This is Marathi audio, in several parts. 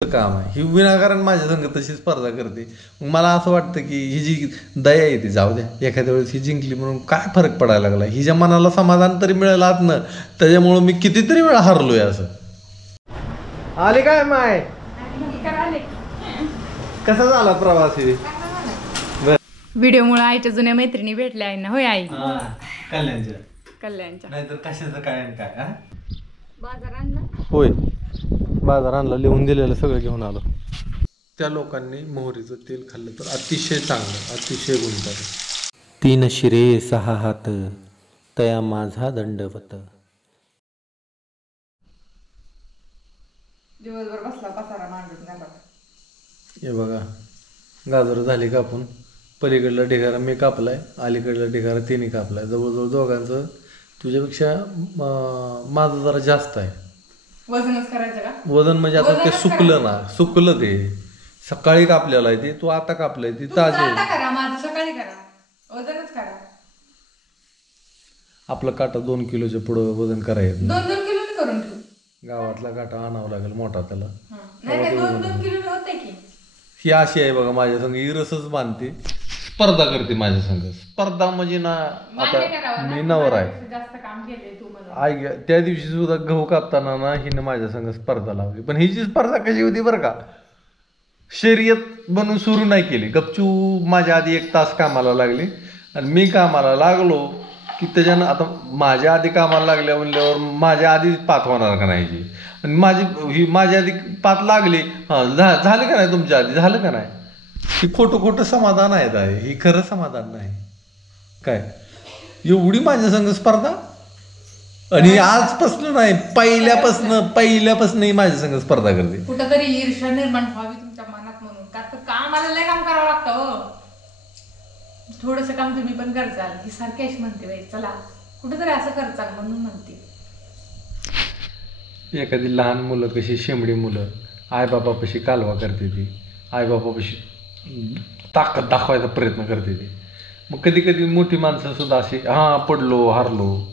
काम आहे ही विनाकारण माझ्या संग तशी स्पर्धा करते. मग मला असं वाटतं की ही जी दया येते जाऊ द्या एखाद्या वेळेस ही जिंकली म्हणून काय फरक पडायला लागला. हिच्या मनाला समाधान तरी मिळालं आतनं. त्याच्यामुळं मी कितीतरी वेळा हारलोय. असं आले काय माय कसा झाला प्रवासी व्हिडिओमुळे आईच्या जुन्या मैत्रिणी भेटल्या आहे ना. होय आई कल्याणच्या नाहीतर कशाचं काय काय बाजार आणला. होय बाजार आणला लिहून दिलेलं सगळं घेऊन आलो. त्या लोकांनी मोहरीचं तेल खाल्लं तर अतिशय चांगलं अतिशय गुणकारी. 3 शिरे 6 हात तया माझा दंडवत. दिवसभर बसला पसारा मांडून झाला. हे बघा गाजर झाली कापून. पलीकडला ढिगारा मी कापलाय अलीकडला ढिगारा तिने कापलाय. जवळजवळ दोघांचं तुझ्यापेक्षा माझं जरा जास्त आहे. वजनच करायचं का? वजन म्हणजे आता ते सुकलं ना सुकलं ते सकाळी कापलेलं आहे ते तू आता कापलंय ती ताजे. करा माझं सकाळी करा वजनच करा. आपला काटा 2 किलोच्या पुढं वजन करायचं. 2-2 किलो करून ठेवू. गावातला काटा आणावा लागेल मोठा त्याला. नाही 2-2 किलो होते की. ही अशी आहे बघा माझ्या संग इरसच बांधते स्पर्धा करते माझ्या संग. स्पर्धा म्हणजे ना आता मी नवर आहे जास्त काम केले तू मला. आई त्या दिवशी सुद्धा गहू कापताना ना हिनं माझ्या संग स्पर्धा लावली. पण हिची स्पर्धा कशी होती बरं का. शर्यत बनून सुरू नाही केली. गपचू माझ्या आधी 1 तास कामाला लागली आणि मी कामाला लागलो की त्याच्यानं आता माझ्या आधी कामाला लागल्या म्हणल्यावर माझ्या आधी पात होणार का नाही जी. आणि माझ्या आधी पात लागली झालं का नाही तुमच्या आधी झालं का नाही. ही खोटं समाधान आहे ही खरं समाधान नाही काय. एवढी माझ्या संग स्पर्धा आणि आजपासून नाही पहिल्यापासून ही माझ्या संग स्पर्धा करते. कुठंतरी ईर्ष्या निर्माण व्हावी तुमच्या मनात म्हणून. का तर कामाला लय काम करावं लागतं. थोडंसं काम तुम्ही पण करचाल. ही सारखी अशी म्हणते बाई चला कुठंतरी असं करचाल म्हणून म्हणते. एखादी लहान मुलं कशी शेंबडी मुलं आईबापापाशी कालवा करते ती आईबापापाशी ताकद दाखवायचा प्रयत्न करते ती. मग कधी कधी मोठी माणसं सुद्धा अशी पडलो हारलो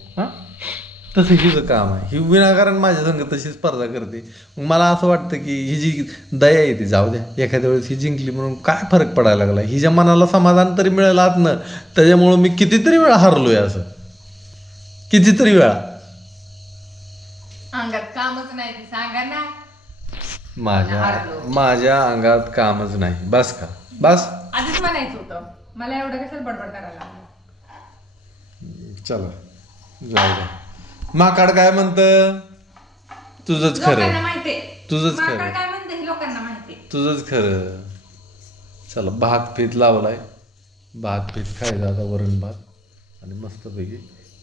तसं हिचं काम आहे. ही विनाकारण माझ्या संग तशी स्पर्धा करते. मग मला असं वाटतं की ही जी दया येते जाऊ द्या एखाद्या वेळेस ही जिंकली म्हणून काय फरक पडायला लागला. हिच्या मनाला समाधान तरी मिळालं आतनं. त्याच्यामुळं मी कितीतरी वेळा हारलोय. असं कितीतरी वेळा. अंगात कामच नाही सांगा ना. माझ्या अंगात कामच नाही. बस का बस आधीच म्हणायचं होतं. मला एवढं कसं बडबड करायला लागलं. चला जाऊ द्या. माकाड काय म्हणतं तुझंच खरं तुझंच खरं काय म्हणते हे लोकांना माहिती तुझंच खरं. चला भात पीठ लावलाय. भात पीठ खायचं आता वरण भात आणि मस्तपैकी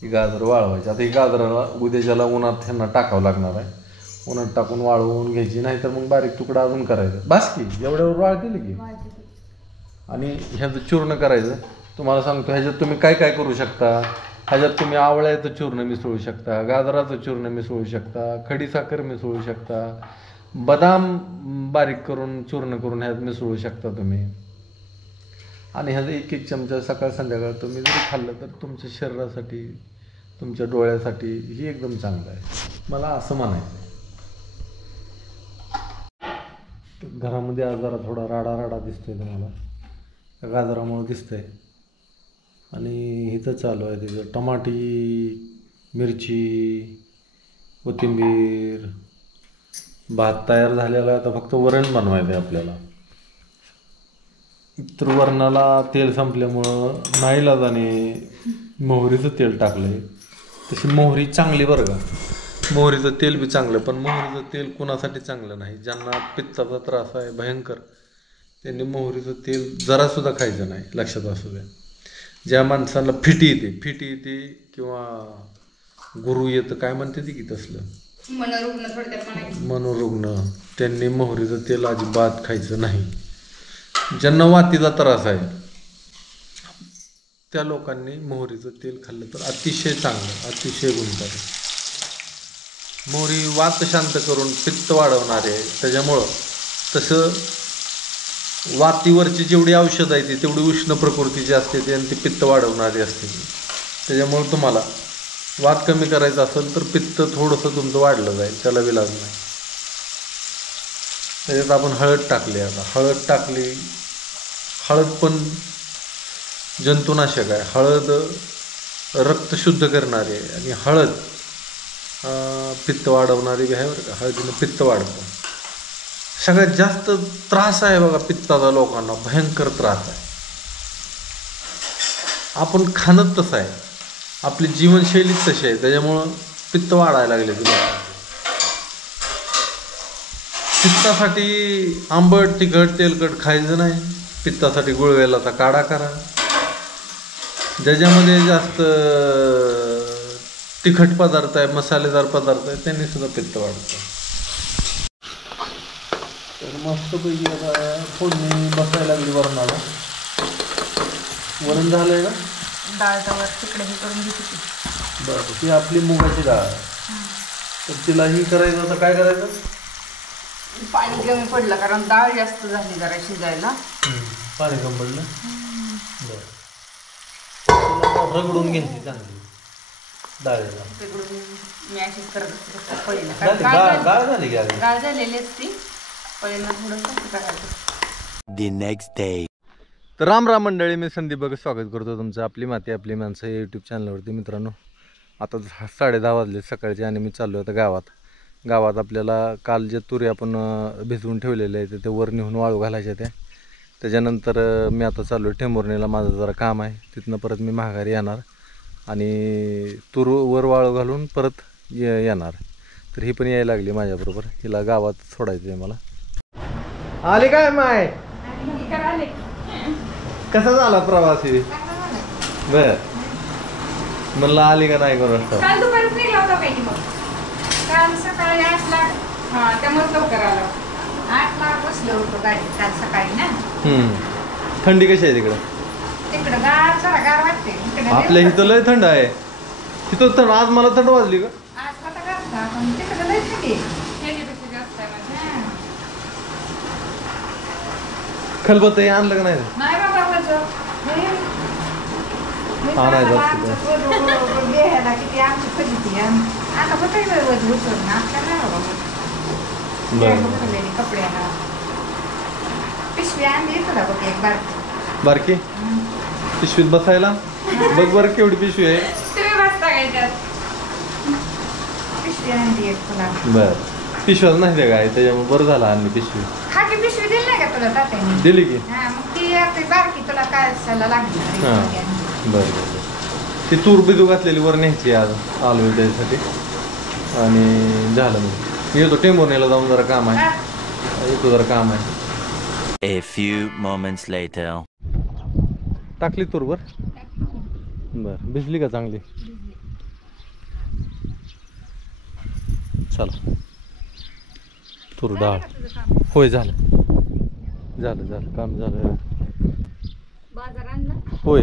ही गाजर वाळवायची. आता ही गाजराला उद्याच्याला उन्हात ह्यांना टाकावं लागणार आहे. उन्हात टाकून वाळवून घ्यायची नाहीतर मग बारीक तुकडा अजून करायचा. बास की एवढ्यावर वाळतील की. आणि ह्याचं चूर्ण करायचं. तुम्हाला सांगतो ह्याच्यात तुम्ही काय काय करू शकता. ह्याच्यात तुम्ही आवळ्याचं चूर्ण मिसळू शकता गाजराचं चूर्ण मिसळू शकता खडीसाखर मिसळू शकता बदाम बारीक करून चूर्ण करून ह्यात मिसळू शकता तुम्ही. आणि ह्याचं 1-1 चमचा सकाळ संध्याकाळ तुम्ही जरी खाल्लं तर तुमच्या शरीरासाठी तुमच्या डोळ्यासाठी ही एकदम चांगलं आहे. मला असं म्हणायचं. घरामध्ये आज जरा थोडा राडा दिसतोय तुम्हाला गाजरामुळे दिसतंय. आणि इथं चालू आहे तिथं टमाटी मिरची कोथिंबीर भात तयार झालेला आहे. आता फक्त वरण बनवायचं आहे आपल्याला. तर वरणाला तेल संपल्यामुळं नाईलाजाने मोहरीचं तेल टाकलंय. तशी मोहरी चांगली बरं का. मोहरीचं तेल बी चांगलं पण मोहरीचं तेल कुणासाठी चांगलं नाही. ज्यांना पित्ताचा त्रास आहे भयंकर त्यांनी मोहरीचं तेल जरासुद्धा खायचं नाही. लक्षात असू द्या. ज्या माणसाला फिटी येते किंवा गुरु येतं काय म्हणते ती की तसलं मनोरुग्ण त्यांनी मोहरीचं तेल अजिबात खायचं नाही. ज्यांना वातीचा त्रास आहे त्या लोकांनी मोहरीचं तेल खाल्लं तर अतिशय चांगलं अतिशय गुणकारी. मोहरी वात शांत करून पित्त वाढवणारे आहे. त्याच्यामुळं तसं वातीवरची जेवढी औषध आहे ती तेवढी उष्ण प्रकृतीची असते ती आणि ती पित्त वाढवणारी असते. त्याच्यामुळे तुम्हाला वात कमी करायचा असेल तर पित्त थोडंसं तुमचं वाढलं जाईल. त्याला विलाज नाही. त्याच्यात आपण हळद टाकली. आता हळद टाकली. हळद पण जंतुनाशक आहे. हळद रक्त शुद्ध करणारी आहे आणि हळद पित्त वाढवणारी बी आहे बरं का. हळदीनं पित्त वाढतं. सगळ्यात जास्त त्रास आहे बघा पित्ताचा लोकांना, भयंकर त्रास आहे. आपण खाणं तसं आहे, आपली जीवनशैलीच तशी आहे, त्याच्यामुळं पित्त वाढायला लागले तुला. पित्तासाठी आंबट तिखट तेलकट खायचं नाही. पित्तासाठी गुळवेलाचा काढा करा. ज्याच्यामध्ये जास्त तिखट पदार्थ आहे, मसालेदार पदार्थ आहे, त्यांनी सुद्धा पित्त वाढतं. तर मस्तपैकी आता फोडणी बसायला लागली वरणाला. वरण झालंय का? डाळचा वर तिकडे हे करून घेते. बरं, ती आपली मुगाची डाळ आहे. तर तिला ही करायचं. आता काय करायचं? पाणी कमी पडलं कारण डाळ जास्त झाली जरा शिजायला. पाणी कमी पडलं. बरं, रगडून घ्यायची चांगली डाळीला. मी अशीच करत असते पळीला. डाळ झाली की आधी डाळ झालेली असती, पळीला थोडंसं करायचं. The next day. तर राम राम मंडळी, मी संदीप बघ स्वागत करतो तुमचं आपली माती आपली माणसं या यूट्यूब चॅनलवरती. मित्रांनो, आता 10:30 वाजले सकाळचे आणि मी चाललो आता गावात आपल्याला काल जे तुरी आपण भिजवून ठेवलेले आहे ते वर नेऊन वाळू घालायच्या त्याच्यानंतर मी आता चाललो टेंभुर्णीला. माझं जरा काम आहे, तिथनं परत मी माघारी येणार आणि तूर वर वाळू घालून परत येणार. तर ही पण यायला लागली माझ्याबरोबर. हिला गावात सोडायचं आहे मला. आले काय माय? कसा झाला प्रवासी? बर, म्हणलं आली का नाही कोण? काल दुपारीच निघला होता काही मग. काल सकाळी 8ला, त्यामुळे लवकर आलो. 8ला बसलो होतो गाडीत काल सकाळी ना. थंडी कशी आहे तिकडं? तिकडं गार वाटते. आपल्या इथं लय थंड आहे. तिथं थंड. आज मला थंड वाजली का? आज आता गार, पण तिकडं लय थंडी ह्याच्यापेक्षा जास्त आहे माझ्या. खलबत आणलं का नाही? नाही बाबा घ्यायला किती आमची फजिती. आता कुठे वज उचल ना आपल्याला कपड्याला पिशवी आणली तुला बघ एक बारकी पिशवीत बसायला. बघ बरं केवढी पिशवी आहे. तुम्ही बसता काय त्यात? पिशवी आणली एक तुला. बर, पिशव्याच नाही ते काय, त्याच्यामुळे बरं झालं आणली पिशवी. हा की पिशवी दिली नाही का तुला तात्याने? दिली की. हा, मग ती बारकी तुला काय असायला लागली. बरं, ती तूर बिजू घातलेली वर न्यायची. आज आलो त्याच्यासाठी आणि झालं. मग येतो टेंभुर्णीला जाऊन जरा काम आहे. येतो जरा काम आहे. A few moments later. टाकली तूरवर. बरं, भिजली का चांगली? चला, तूर डाळ. होय, झालं काम झालं. बाजार आणला? होय,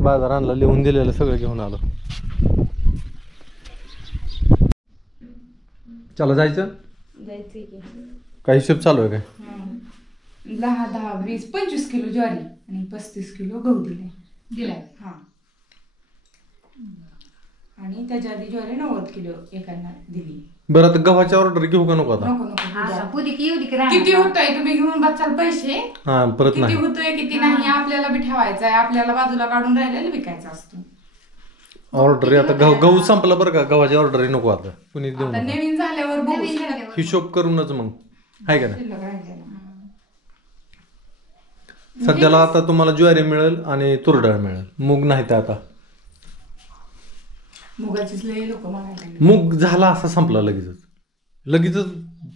बाजार आणला. लिहून दिलेलं सगळं घेऊन आलो. चला जायचं. काय हिशोब चालू आहे काय? 10, 20, 25 किलो ज्वारी आणि 35 किलो गहू दिलाय. हा, आणि त्याच्या आधी ज्वारी 90 किलो एकांना दिली. बरं, आता गव्हाची ऑर्डर घेऊ का नको? आता किती होतंय तुम्ही घेऊन बसाल पैसे? हा, परत किती नाही. होतोय किती नाही आपल्याला बी ठेवायचं आहे. आपल्याला बाजूला काढून राहिलेलं विकायचं असतं. ऑर्डर आता गहू संपला बरं का. गव्हाची ऑर्डर नको आता कुणी देऊ आता नका. नवीन झाल्यावर बघू. हिशोब करूनच मग आहे का नाही. शिल्लक राहिलेलं. सध्याला आता तुम्हाला ज्वारी मिळेल आणि तूर डाळ मिळेल. मूग नाही तर आता मुगाचीच लय लोक म्हणायला लागले. मूग झाला असा संपला लगेचच.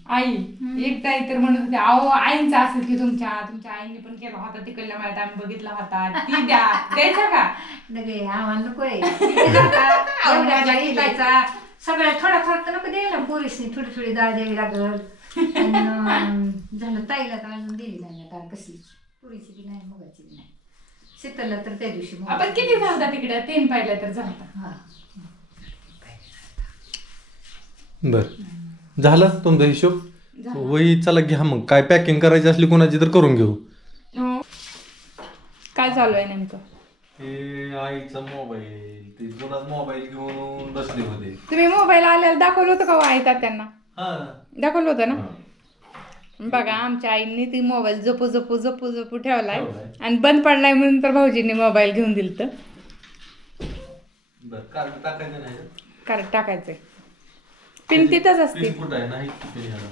आई एक ताई तर म्हणत होते, अहो आईंचा असेल की तुमच्या आईने पण केला होता तिकडल्या माहित आम्ही बघितला होता, ती द्यायचा का? नगे आम्हाला नकोय. सगळ्या थोडा तर नको द्यायला. पोरीसनी थोडी थोडी डाळ द्यावी लागल. झालं ताईला तर अजून दिली नाही डाळ कसलीच. पुरीची की नाही, मुगाची की नाही. शीतलला तर त्या दिवशी आपण किती झालता तिकडे 3 पाहिला तर झालता. हा, बर, झालं तुमचा हिशोब. वही चला घ्या. मग काय पॅकिंग करायची असली कोणाची तर करून घेऊ. काय चालू आहे नेमकं? हे आईचा मोबाईल, ते जुनाच मोबाईल घेऊन बसले होते. तुम्ही मोबाईल आल्याला दाखवलं होतं का आई तात्यांना? हा, दाखवलं होतं ना. बघा आमच्या आईने ती मोबाईल जपू जपू जपू जपू ठेवलाय ठेवलाय. आणि बंद पडलाय म्हणून तर भाऊजींनी मोबाईल घेऊन दिल तर बरं कार्ड टाकायचं नाही का? कारण टाकायचंय पिन तिथंच असते पिन कुठं आहे नाही पिन ह्याला.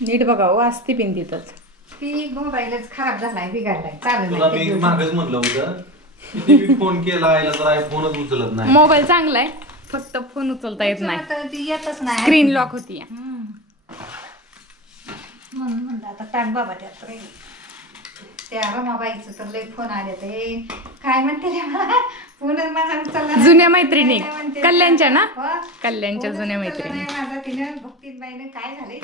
नीट बघा हो असते पिन तिथंच ती मोबाईलच खराब झालाय बिघडलाय तुला मी चालू मागच म्हटलं होतं किती बी फोन केला आईला तर आई फोनच उचलत नाही. मोबाईल चांगला आहे फक्त फोन उचलता येत नाही ती येतच नाही स्क्रीन लॉक होती म्हणून म्हणलं आता टाक बाबा त्यात रे त्या रमाबाईचं तर लय फोन आले ते काय म्हणते रे मला फोनच माझा उचलला नाही. जुन्या मैत्रिणी काय म्हणते? कल्याणच्या ना हो? कल्याणच्या फोनच जुन्या उचलला मैत्रिणी नाही माझा तिनं भक्तीबाईनं काय झालंय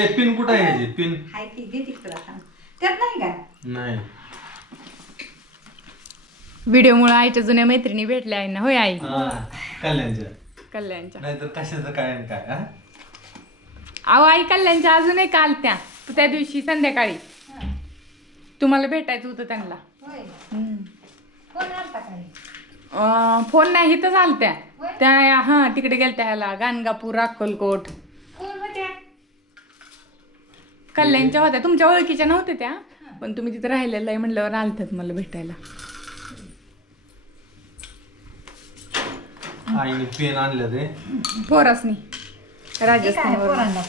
ए पिन कुठं आहे ह्याची पिन हाय ती दे तिकडं आता त्यात नाही का नाही. व्हिडिओमुळे आईच्या जुन्या मैत्रिणी भेटल्या आहे ना होय आई हा, कल्याणच्या कल्याणच्या नाहीतर कशाचं काय आणि काय हा? अहो आई कल्याणच्या अजून एक आलत्या त्या दिवशी संध्याकाळी तुम्हाला भेटायचं होतं त्यांना होय कोण आलता काय फोन नाही इथंच आलत्या होय? त्या हा तिकडे गेलत्या ह्याला गाणगापूर अक्कलकोट कोण होत्या कल्याणच्या होत्या तुमच्या ओळखीच्या नव्हत्या त्या पण तुम्ही तिथे राहिलेलं आहे म्हणल्यावर आलतात मला भेटायला आईने पेन आणलं ते पोरासनी ते काय राजस्थानवर पोरांना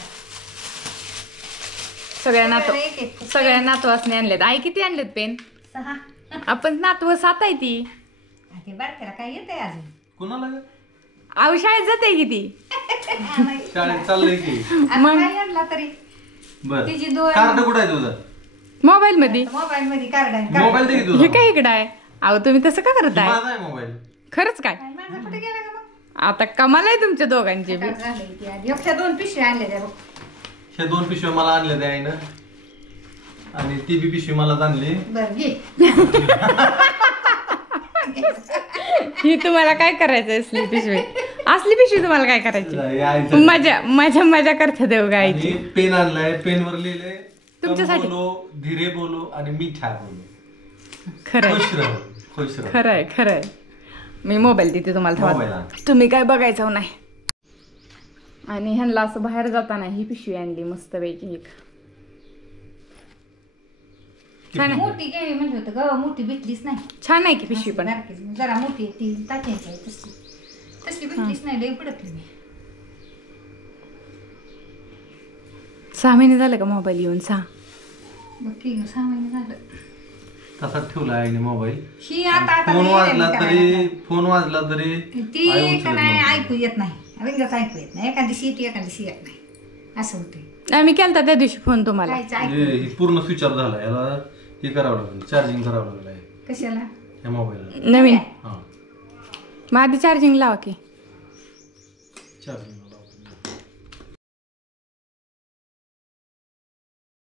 सगळ्या नातवासनी आणलेत आई किती आणलेत पेन 6 आपण नातव 7 आहे ती ते बारक्याला काय येतंय अजून कुणाला ग? अहो शाळेत जाते किती शाळेत चाललंय की मग? काय आणला तरी बर तिची दोन कार्ड कुठं आहे तुझं मोबाईल मध्ये मोबाईल मध्ये कार्ड आहे मोबाईल दे की हे तुझा काय इकडं आहे अहो तुम्ही तसं का करताय माझा आहे मोबाईल. खरंच काय माझा कुठे गेला का मग आता कमाल आहे तुमच्या दोघांची बी काय झालंय ते आधी. एकशे 2 पिशव्या आणल्या त्या बघ ह्या 2 पिशव्या मला आणल्या त्या आईनं आणि ती बी पिशवी मला आणली. बरं घे ही तुम्हाला काय करायचं असली पिशवी तुम्हाला काय करायची हे आईचं. मजा करते देव गायची आणि पेन आणलाय पेन वर लिहिलंय तुमच्यासाठी. कम बोलो धीरे बोलो आणि मीठा बोलो खरंय खुश राहो खुश राहो खरंय मी मोबाईल देते तुम्हाला मोबाईल तेव्हा आण. तुम्ही काय बघायचं नाही आणि ह्यांना असं बाहेर जाताना ही पिशवी आणली मस्त पैकी एक छान आहे मोठी घ्यावी म्हणलं होतं ग मोठी भेटलीच नाही छान आहे की पिशवी पण बारकीच. जरा मोठी आहे ती टाकायची आहे तसली भेटलीच नाही लई पडतली मी 6 महिने झाले का मोबाईल येऊन 6 बघ की 6 महिने झालं तसाच ठेवला आईने मोबाईल ही आता फोन लई वाजला करायला तरी लागली. फोन वाजला तरी ती आई का उचलत नाही नव्हती. ऐकू येत नाही रिंगच ऐकू येत नाही एखादी सीट एखादी सी येत नाही असं होते आम्ही केलता त्या दिवशी फोन तुम्हाला काहीच ऐकू म्हणजे ही पूर्ण स्विच ऑफ झाला याला हे करावं लागेल चार्जिंग करावं लागेल आहे कशाला या मोबाईलला नवीन हा मग आधी चार्जिंग लावा की चार्जिंग